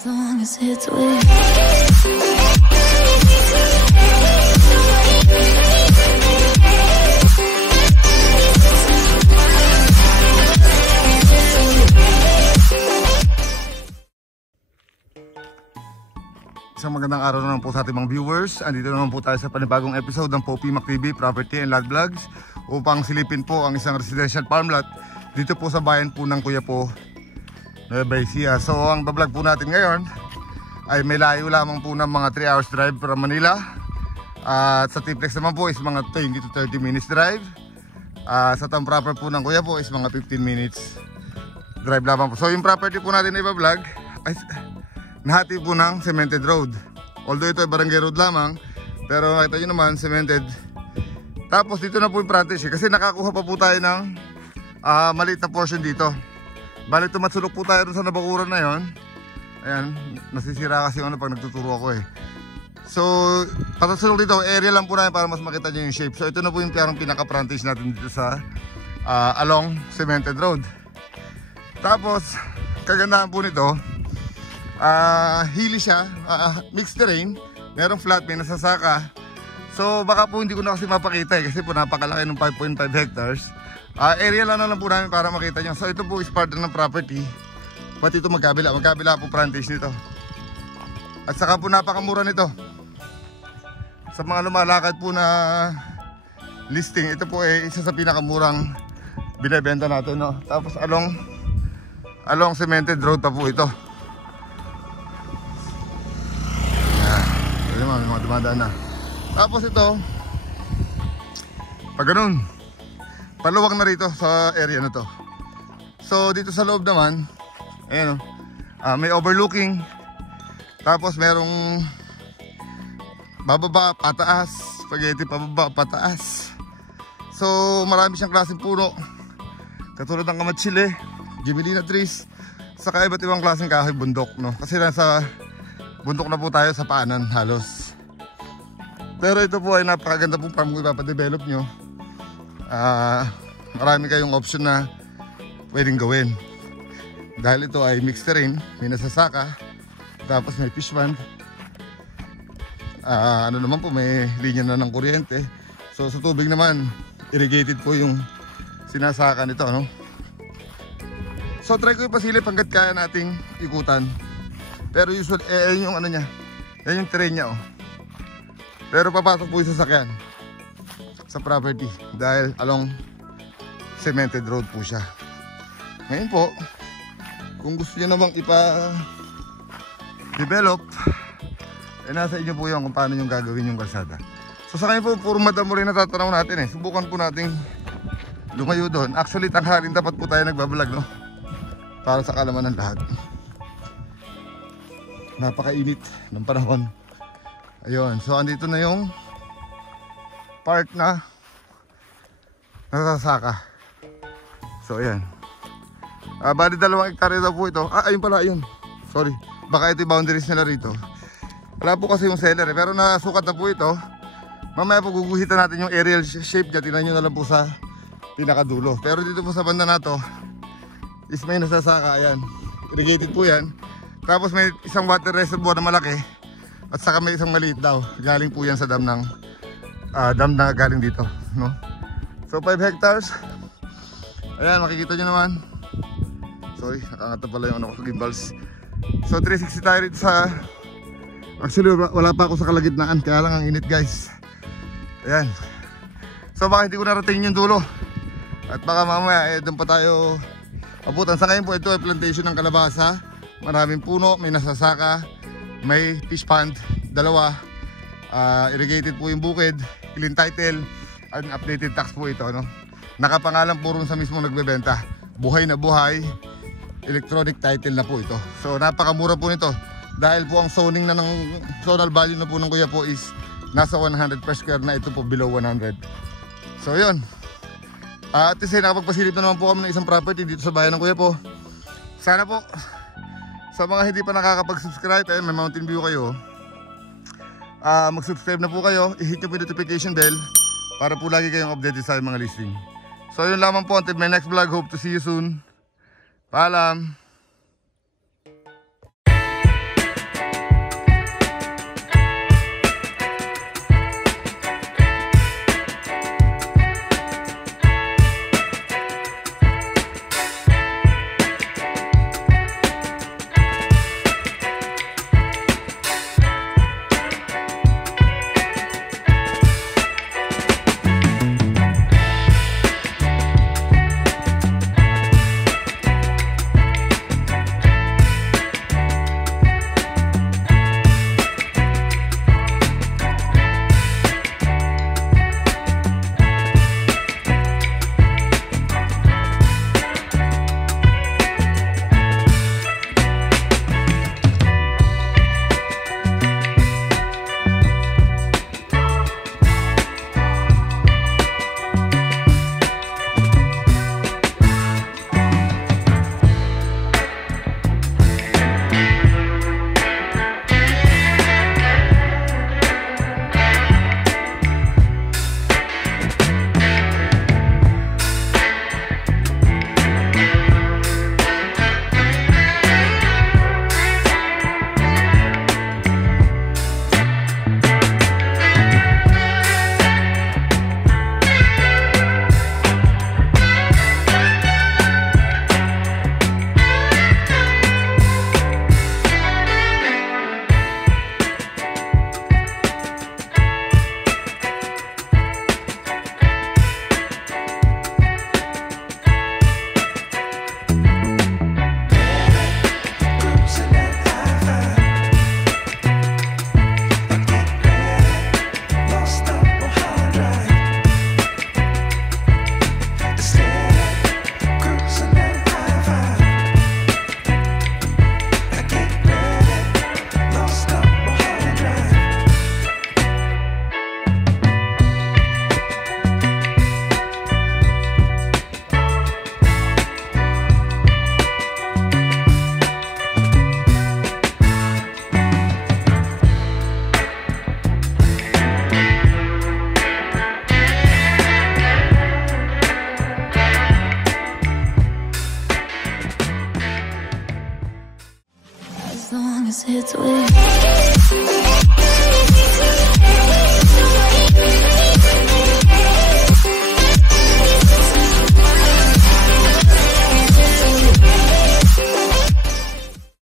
as long as it's with Isang magandang araw naman po sa ating mga viewers. Andito naman po tayo sa panibagong episode ng Popi Mac TV Property and Lot Vlogs upang silipin po ang isang residential farmlot dito po sa bayan po ng Kuya Po, Nueva Ecija. So ang bablog po natin ngayon ay may layo lamang po ng mga 3 hours drive from Manila. At sa T-Flex naman po is mga 20 to 30 minutes drive. Sa town proper po ng Kuya Po is mga 15 minutes drive lamang po. So yung property po natin na iba-vlog ay nahati po ng cemented road. Although ito ay barangay road lamang, pero nakita nyo naman cemented. Tapos dito na po yung frontage kasi nakakuha pa po tayo ng maliit na portion dito. Bali tumatsulok po tayo dun sa nabakuran na yon. Ayan, nasisira kasi yung pag nagtuturo ako eh. So patasulok dito, area lang po namin para mas makita nyo yung shape. So ito na po yung parang pinaka-frontage natin dito sa along cemented road. Tapos kagandahan po nito, hilly siya, mixed terrain, merong flat, may nasasaka. So baka po hindi ko na kasi mapakita eh, kasi po napakalaki ng 5.5 hectares. Area lang po namin para makita nyo. So ito po is part ng property, pati ito magkabila po frontage nito. At saka po napakamura nito. Sa mga lumalakad po na listing, ito po ay isa sa pinakamurang binebenta natin, no? Tapos along cemented road pa po ito. May mga dumadaan na. Tapos ito, pag ganun, paluwag na rito sa area na to. So dito sa loob naman, ayan, may overlooking. Tapos merong bababa, pataas, spaghetti, pababa, pataas. So marami siyang klaseng puno, katulad ng kamatsile, gibelina trees, saka iba't ibang klaseng kahoy bundok, no? Kasi nasa bundok na po tayo sa paanan halos. Pero ito po ay napakaganda pong farm kung ipapadevelop nyo. Marami kayong option na pwedeng gawin. Dahil ito ay mixed terrain, may nasasaka, tapos may fish pond. Ano naman po, may linya na ng kuryente. So sa tubig naman, irrigated po yung sinasaka nito, no? So try ko ipasilip hanggat kaya nating ikutan. Pero usually, yung ano niya, yan yung terrain niya, oh. Pero papasok po yung sasakyan sa property dahil along cemented road po siya. Ngayon po, kung gusto niyo namang ipa-develop, nasa inyo po yun kung paano yung gagawin yung kalsada. So sa ngayon po, puro madamo rin natatanaw natin eh. Subukan po nating lumayo doon. Actually, tanghalin dapat po tayo nagbablog, no? Para sa kalaman ng lahat. Napakainit ng panahon. Ayun, so andito na yung part na nasasaka. So ayan, bali 2 hektarya daw po ito. Ayun pala, ayun, sorry, baka ito yung boundaries nila rito. Wala po kasi yung seller eh, pero nasukat na po ito. Mamaya po guguhitan natin yung aerial shape niya. Tingnan nyo na lang po sa pinakadulo. Pero dito po sa banda na to is may nasasaka. Ayan, irrigated po yan. Tapos may isang water reservoir na malaki. At saka may isang maliit daw. Galing po yan sa dam ng dam na galing dito, no? So 5 hectares. Ayan, makikita nyo naman. Sorry, nakangat na pala yung ano ko sa gimbals. So 360 tayo rito sa... Actually wala pa ako sa kalagitnaan, kaya lang ang init, guys. Ayan. So baka hindi ko narating yung dulo. At baka mamaya doon pa tayo abutan. Sa ngayon po ito ay plantation ng kalabasa. Maraming puno, may nasasaka, may fish pond, 2, irrigated po yung bukid, clean title, and updated tax po ito, no? Nakapangalan po rin sa mismo nagbebenta. Buhay na buhay, electronic title na po ito. So napakamura po nito. Dahil po ang zoning na ng zonal value na po ng Kuya Po is nasa 100 per square na, ito po below 100. So yun. At isa nakapagpasilip na naman po kami ng isang property dito sa bayan ng Kuya Po. Sana po sa mga hindi pa nakakapag-subscribe, may mountain view kayo, mag-subscribe na po kayo, i-hit nyo po yung notification bell para po lagi kayong updated sa mga listing. So yun lamang po, until my next vlog, hope to see you soon. Paalam! words with